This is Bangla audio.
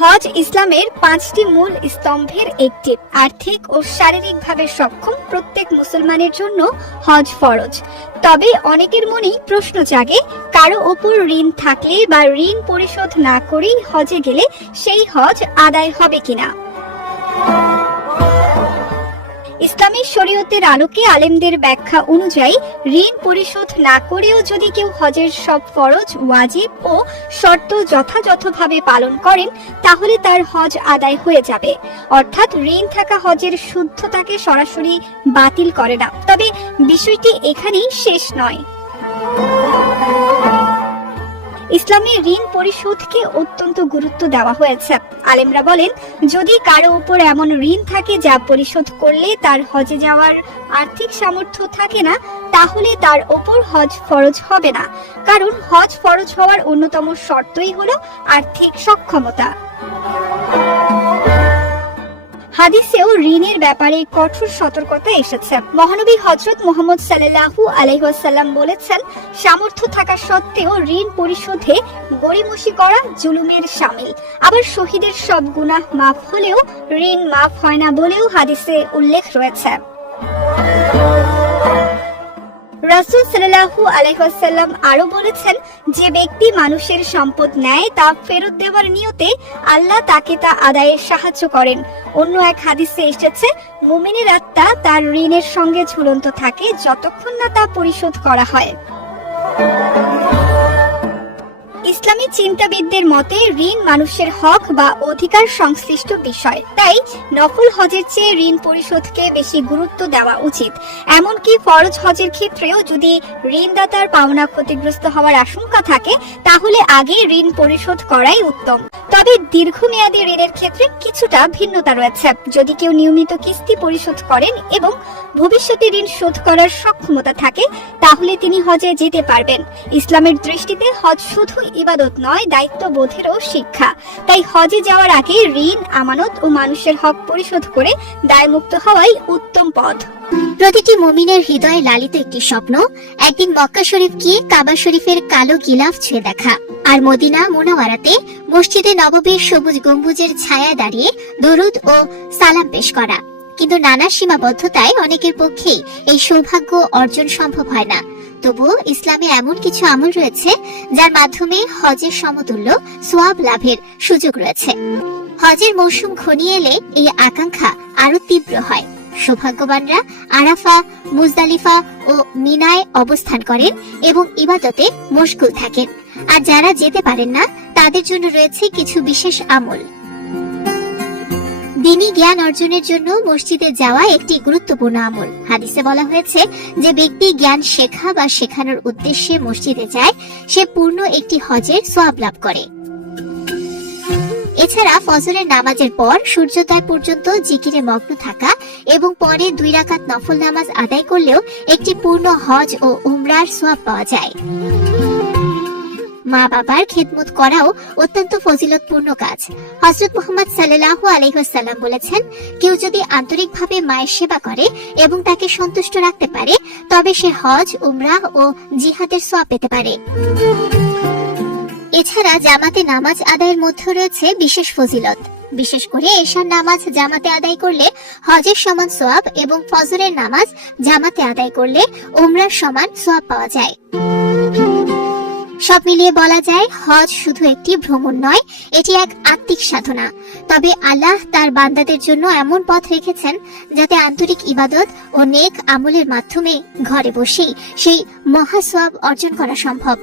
হজ ইসলামের 5টি মূল স্তম্ভের একটি। আর্থিক ও শারীরিকভাবে সক্ষম প্রত্যেক মুসলমানের জন্য হজ ফরজ। তবে অনেকের মনেই প্রশ্ন জাগে, কারো ওপর ঋণ থাকলে বা ঋণ পরিশোধ না করেই হজে গেলে সেই হজ আদায় হবে কিনা। ইসলামী শরীয়তের আলোকে আলেমদের ব্যাখ্যা অনুযায়ী ঋণ পরিশোধ না করেও যদি কেউ হজের সব ফরজ, ওয়াজিব ও শর্ত যথাযথভাবে পালন করেন তাহলে তার হজ আদায় হয়ে যাবে। অর্থাৎ ঋণ থাকা হজের শুদ্ধতাকে সরাসরি বাতিল করে না। তবে বিষয়টি এখানেই শেষ নয়। ইসলামে ঋণ পরিশোধকে অত্যন্ত গুরুত্ব দেওয়া হয়েছে। আলেমরা বলেন, যদি কারো উপর এমন ঋণ থাকে যা পরিশোধ করলে তার হজে যাওয়ার আর্থিক সামর্থ্য থাকে না, তাহলে তার ওপর হজ ফরজ হবে না। কারণ হজ ফরজ হওয়ার অন্যতম শর্তই হলো আর্থিক সক্ষমতা। হাদিসেও ঋণের ব্যাপারে কঠোর সতর্কতা এসেছে। মহানবী হযরত মুহাম্মদ সাল্লাল্লাহু আলাইহি ওয়াসাল্লাম বলেছেন, সামর্থ্য থাকা সত্ত্বেও ঋণ পরিশোধে গড়িমসি করা জুলুমের শামিল। আবার শহীদের সব গুনাহ মাফ হলেও ঋণ মাফ হয় না বলেও হাদিসে উল্লেখ রয়েছে। রাসূল সাল্লাল্লাহু আলাইহি ওয়াসাল্লাম আরো বলেছেন, যে ব্যক্তি মানুষের সম্পদ নেয় তা ফেরত দেওয়ার নিয়তে আল্লাহ তাকে তা আদায়ে সাহায্য করেন। অন্য এক হাদিসে এসেছে, মুমিনের আত্মা তার ঋণের সঙ্গে ঝুলন্ত থাকে যতক্ষণ না তা পরিশোধ করা হয়। ইসলামী চিন্তাবিদদের মতে ঋণ মানুষের হক বা অধিকার সংশ্লিষ্ট বিষয়। তাই নফল হজের চেয়ে ঋণ পরিশোধকে বেশি গুরুত্ব দেওয়া উচিত। এমনকি ফরজ হজের ক্ষেত্রেও যদি ঋণদাতার পাওনা ক্ষতিগ্রস্ত হওয়ার আশঙ্কা থাকে তাহলে আগে ঋণ পরিশোধ করাই উত্তম। তবে দীর্ঘমেয়াদী ঋণের ক্ষেত্রে কিছুটা ভিন্নতা রয়েছে। যদি কেউ নিয়মিত কিস্তি পরিশোধ করেন এবং ভবিষ্যতে ঋণ শোধ করার সক্ষমতা থাকে তাহলে তিনি হজে যেতে পারবেন। ইসলামের দৃষ্টিতে হজ শুধু ইবাদত নয়, দায়িত্ববোধেরও শিক্ষা। তাই হজে যাওয়ার আগে ঋণ, আমানত ও মানুষের হক পরিশোধ করে দায়মুক্ত হওয়াই উত্তম পথ। প্রতিটি মুমিনের হৃদয়ে লালিত একটি স্বপ্ন, একদিন মক্কা শরীফ গিয়ে কাবা শরীফের কালো গিলাফ ছুঁয়ে দেখা, আর মদিনা মুনাওয়ারাতে মসজিদে নববীর সবুজ গম্বুজের ছায়ায় দাঁড়িয়ে দরুদ ও সালাম পেশ করা। কিন্তু নানা সীমাবদ্ধতায় অনেকের পক্ষেই এই সৌভাগ্য অর্জন সম্ভব হয় না। তবুও ইসলামে এমন কিছু আমল রয়েছে যার মাধ্যমে হজের সমতুল্য সোয়াব লাভের সুযোগ রয়েছে। হজের মৌসুম ঘনিয়ে এলে এই আকাঙ্ক্ষা আরো তীব্র হয়। সৌভাগ্যবানরা আরাফা, মুজদালিফা ও মিনায় অবস্থান করেন এবং ইবাদতে মশগুল থাকেন। আর যারা যেতে পারেন না তাদের জন্য রয়েছে কিছু বিশেষ আমল। দ্বীনি জ্ঞান অর্জনের জন্য মসজিদে যাওয়া একটি গুরুত্বপূর্ণ আমল। হাদিসে বলা হয়েছে, যে ব্যক্তি জ্ঞান শেখা বা শেখানোর উদ্দেশ্যে মসজিদে যায় সে পূর্ণ একটি হজের সওয়াব লাভ করে। এছাড়া ফজরের নামাজের পর সূর্যোদয় পর্যন্ত জিকিরে মগ্ন থাকা এবং পরে 2 রাকাত নফল নামাজ আদায় করলেও একটি পূর্ণ হজ ও উমরার সওয়াব পাওয়া যায়। মা বাবার খেদমত করাও অত্যন্ত ফজিলতপূর্ণ কাজ। হযরত মুহাম্মদ সাল্লাল্লাহু আলাইহি ওয়াসাল্লাম বলেছেন, কেউ যদি আন্তরিকভাবে মায়ের সেবা করে এবং তাকে সন্তুষ্ট রাখতে পারে তবে সে হজ, উমরাহ ও জিহাদের সওয়াব পেতে পারে। এছাড়া জামাতে নামাজ আদায়ের মধ্যে রয়েছে বিশেষ ফজিলত। বিশেষ করে এশার নামাজ জামাতে আদায় করলে হজের সমান সওয়াব এবং ফজরের নামাজ জামাতে আদায় করলে উমরার সমান সওয়াব পাওয়া যায়। সব মিলিয়ে বলা যায়, হজ শুধু একটি ভ্রমণ নয়, এটি এক আত্মিক সাধনা। তবে আল্লাহ তার বান্দাদের জন্য এমন পথ রেখেছেন যাতে আন্তরিক ইবাদত ও নেক আমলের মাধ্যমে ঘরে বসেই সেই মহা সওয়াব অর্জন করা সম্ভব।